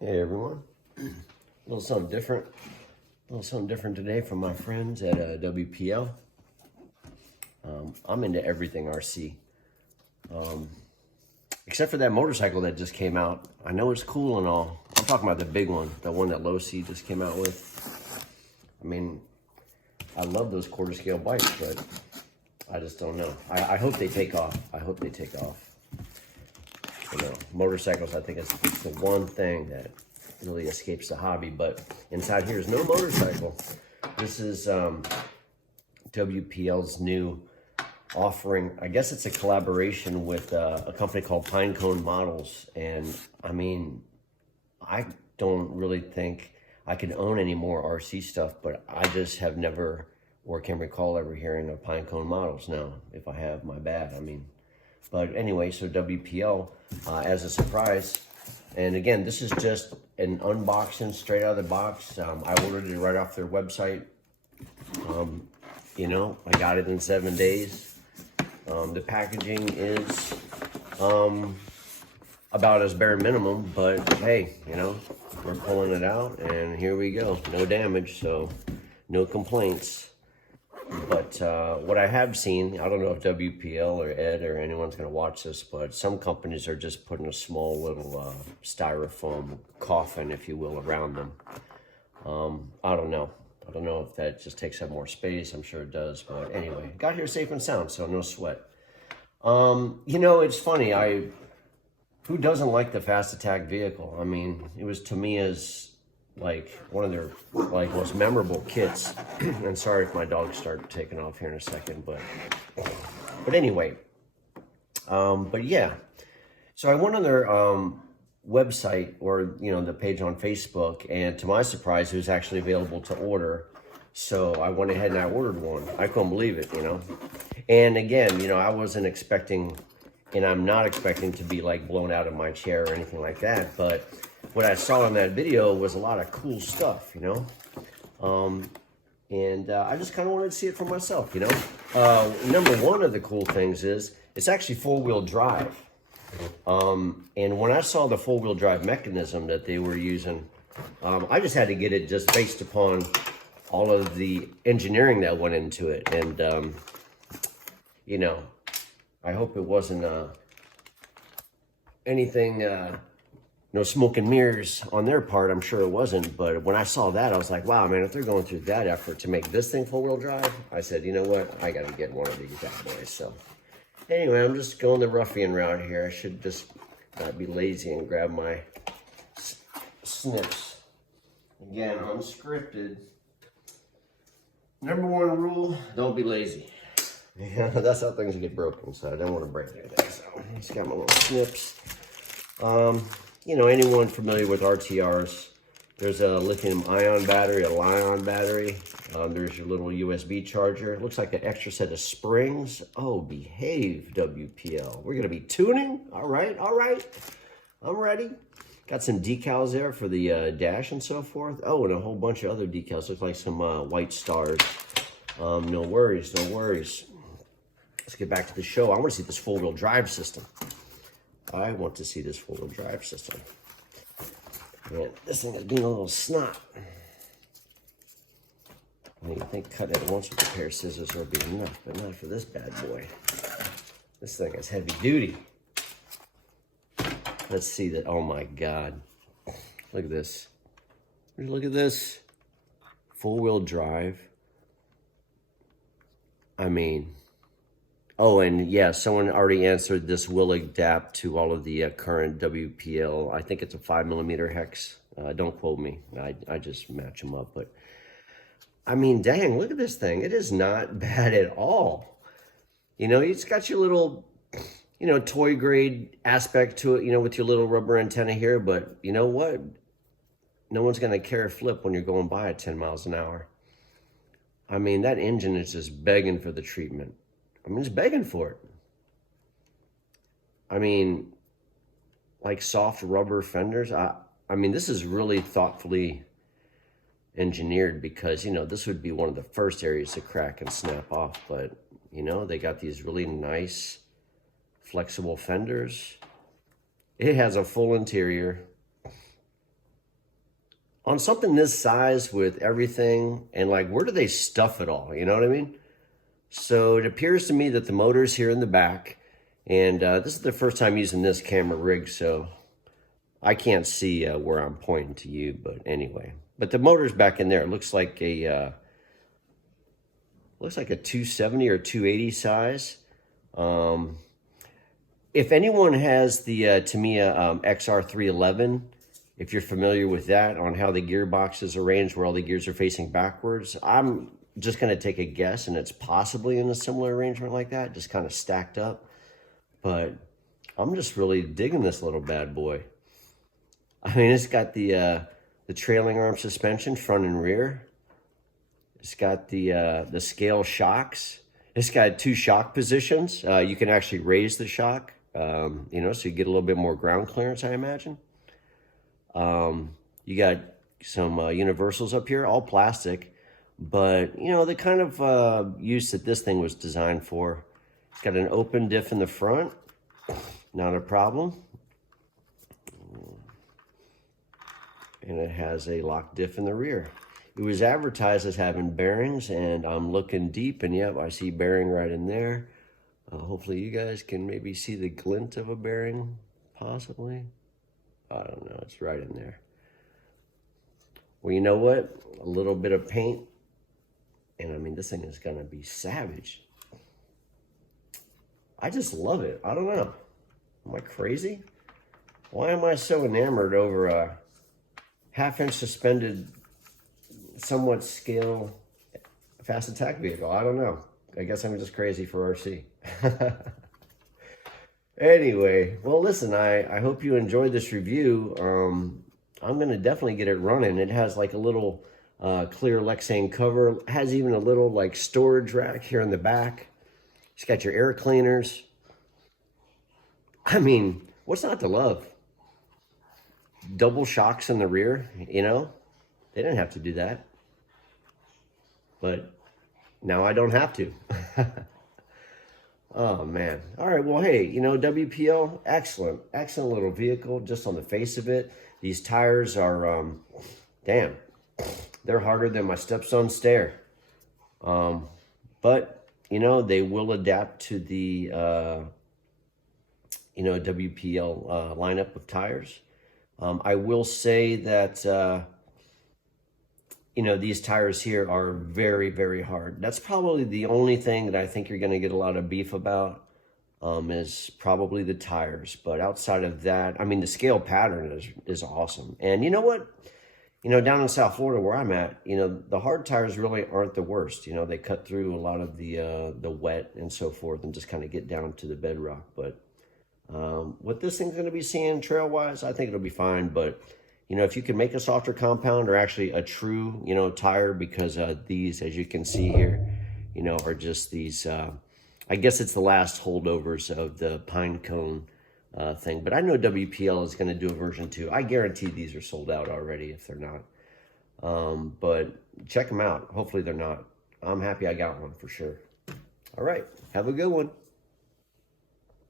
Hey everyone, a little something different. Today from my friends at WPL. I'm into everything RC, except for that motorcycle that just came out. I know it's cool and all. I'm talking about the big one, the one that Low C just came out with. I mean, I love those quarter scale bikes, but I just don't know. I hope they take off. You know, motorcycles, I think it's the one thing that really escapes the hobby. But inside here is no motorcycle. This is WPL's new offering. I guess it's a collaboration with a company called Pinecone Models. And I mean, I don't really think I can own any more RC stuff, but I just have never, or can recall ever hearing of Pinecone Models. Now, if I have, my bad. I mean, but anyway, so WPL as a surprise. And again, this is just an unboxing straight out of the box. I ordered it right off their website. You know, I got it in 7 days. The packaging is about as bare minimum, but hey, you know, we're pulling it out and here we go. No damage, so no complaints. But what I have seen, I don't know if WPL or Ed or anyone's going to watch this, but some companies are just putting a small little styrofoam coffin, if you will, around them. I don't know. I don't know if that just takes up more space. I'm sure it does. But anyway, got here safe and sound, so no sweat. You know, it's funny. Who doesn't like the Fast Attack vehicle? I mean, it was to me as like one of their most memorable kits. And sorry if my dogs start taking off here in a second, but anyway, but yeah. So I went on their website, or you know, the page on Facebook, and to my surprise, it was actually available to order. So I went ahead and I ordered one. I couldn't believe it, you know. And again, you know, I wasn't expecting, and I'm not expecting to be like blown out of my chair or anything like that, but what I saw in that video was a lot of cool stuff, you know. And I just kind of wanted to see it for myself, you know. Number one of the cool things is it's actually four-wheel drive. And when I saw the four-wheel drive mechanism that they were using, I just had to get it just based upon all of the engineering that went into it. And, you know, I hope it wasn't anything, no smoke and mirrors on their part. I'm sure it wasn't. But when I saw that, I was like, wow, man, if they're going through that effort to make this thing four-wheel drive, I said, you know what? I got to get one of these bad boys. So anyway, I'm just going the ruffian route here. I should just not be lazy and grab my snips. Again, unscripted. Number one rule, don't be lazy. Yeah, that's how things get broken, so I don't want to break anything. So I just got my little snips. You know, anyone familiar with RTRs, there's a lithium-ion battery, a Li-ion battery. There's your little USB charger. It looks like an extra set of springs. Oh, behave, WPL. We're going to be tuning? All right. I'm ready. Got some decals there for the dash and so forth. Oh, and a whole bunch of other decals. Looks like some white stars. No worries. Let's get back to the show. I want to see this four-wheel drive system. Man, this thing is being a little snot. I mean, you think cutting it once with a pair of scissors would be enough, but not for this bad boy. This thing is heavy duty. Let's see that. Oh my God. Look at this. Look at this. Four-wheel drive. I mean, oh, and yeah, someone already answered. This will adapt to all of the current WPL. I think it's a 5mm hex. Don't quote me. I just match them up. But I mean, dang, look at this thing. It is not bad at all. You know, it's got your little, you know, toy grade aspect to it, you know, with your little rubber antenna here. But you know what? No one's going to care a flip when you're going by at 10 miles an hour. I mean, that engine is just begging for the treatment. I mean, it's begging for it. I mean, like soft rubber fenders. I mean, this is really thoughtfully engineered because, you know, this would be one of the first areas to crack and snap off. But, you know, they got these really nice flexible fenders. It has a full interior. on something this size with everything, and like, where do they stuff it all? You know what I mean? So it appears to me that the motor's here in the back, and this is the first time using this camera rig, so I can't see where I'm pointing to you, but anyway. But the motor's back in there. It looks like a 270 or 280 size. If anyone has the Tamiya XR311, if you're familiar with that, on how the gearbox is arranged, where all the gears are facing backwards, I'm just going to take a guess, and it's possibly in a similar arrangement like that, just kind of stacked up. But I'm just really digging this little bad boy. I mean, it's got the trailing arm suspension, front and rear. It's got the scale shocks. It's got 2 shock positions. You can actually raise the shock, you know, so you get a little bit more ground clearance, I imagine. You got some universals up here, all plastic, but you know, the kind of use that this thing was designed for. It's got an open diff in the front, not a problem. And it has a lock diff in the rear. It was advertised as having bearings, and I'm looking deep, and yep, I see bearing right in there. Hopefully you guys can maybe see the glint of a bearing, possibly. I don't know, it's right in there. Well, you know what? A little bit of paint, and I mean, this thing is gonna be savage. I just love it. I don't know. Am I crazy? Why am I so enamored over a half-inch suspended, somewhat scale fast attack vehicle? I don't know. I guess I'm just crazy for RC. Anyway, well, listen, I hope you enjoyed this review. I'm going to definitely get it running. It has like a little clear Lexane cover. It has even a little like storage rack here in the back. It's got your air cleaners. I mean, what's not to love? Double shocks in the rear, you know? They didn't have to do that. But now I don't have to. Oh, man. All right, well, hey, you know, WPL, excellent little vehicle just on the face of it. These tires are, damn, they're harder than my stepson's stair. But, you know, they will adapt to the, you know, WPL lineup of tires. I will say that, you know, these tires here are very, very hard. That's probably the only thing that I think you're going to get a lot of beef about, is probably the tires. But outside of that, I mean, the scale pattern is awesome. And you know what? You know, down in South Florida where I'm at, you know, the hard tires really aren't the worst. You know, they cut through a lot of the wet and so forth and just kind of get down to the bedrock. But what this thing's going to be seeing trail-wise, I think it'll be fine. But you know, if you can make a softer compound or actually a true, you know, tire, because these, as you can see here, you know, are just these, I guess it's the last holdovers of the pine cone thing. But I know WPL is going to do a version 2. I guarantee these are sold out already if they're not. But check them out. Hopefully they're not. I'm happy I got one for sure. All right. Have a good one.